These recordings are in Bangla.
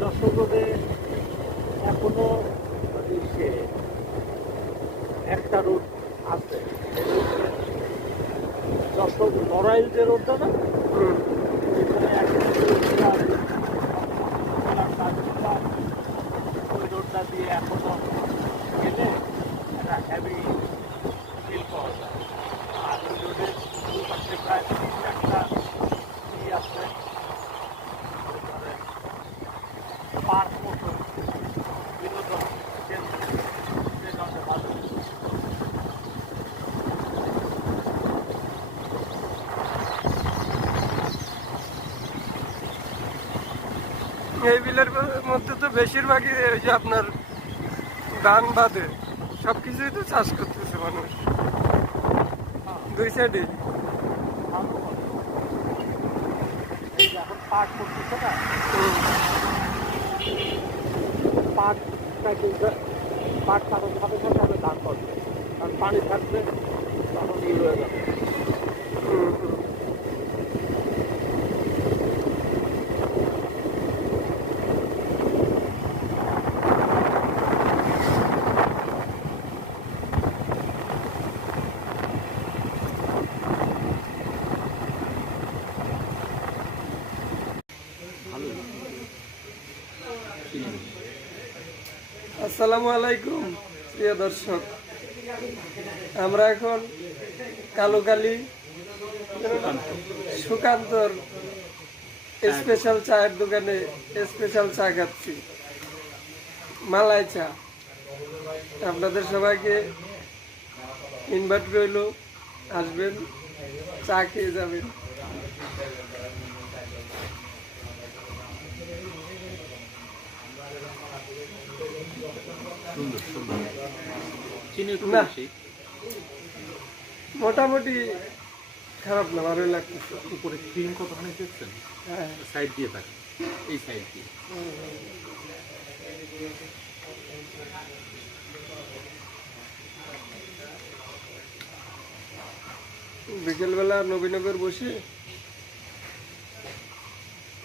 যশোর রোডে এখনও সে একটা রোড আছে। যশোর নড়াইল যে রোডটা না কাজগুলা ওই রোডটা দিয়ে এখনও গেলে একটা হেভি এই বিলের মধ্যে তো বেশিরভাগই ওই যে আপনার ধান বাদে সব কিছুই তো চাষ করতেছে মানুষ দুই সাইডে পার্ক করতেছে না কারণ সাথে সাথে হবে ধান করবে কারণ পানি থাকবে তখন ই হয়ে যাবে আসসালামু আলাইকুম, প্রিয় দর্শক। আমরা এখন কালুকালি সুকান্তর স্পেশাল চায়ের দোকানে স্পেশাল চা খাচ্ছি। মালাই চা। আপনাদের সবাইকে ইনভাইট রইল, আসবেন, চা খেয়ে যাবেন। সুন্দর সুন্দর। চিনি একটু বেশি? মোটামুটি খারাপ না ভালোই লাগতেছে। উপরে ক্রিম কতখানি দেখছেন হ্যাঁ। সাইড দিয়ে থাকে। এই সাইড দিয়ে। বিকেলবেলা নবীনগর বসে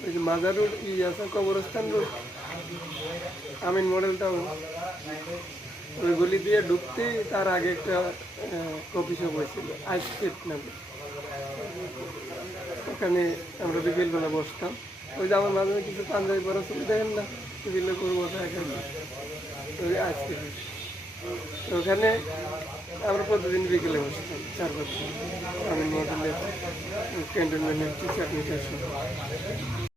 ওই যে মাজার রোড ই আছে কবরস্থান রোড। আমিন মডেলটাও ওই গলি দিয়ে ঢুকতেই তার আগে একটা কফি শপ হয়েছিল আইসক্রিট নামে। ওখানে আমরা বিকেলবেলা বসতাম। ওই যে আমার মাঝে কিছু পাঞ্জাবি পরা ছবি দেখেন না টেবিলে করব এখানে। ওই আইসক্রিট ওখানে আমরা প্রতিদিন বিকেলে বসতাম, চার বছর আমি মডেলের ক্যান্টনমেন্টের টিচার মিটার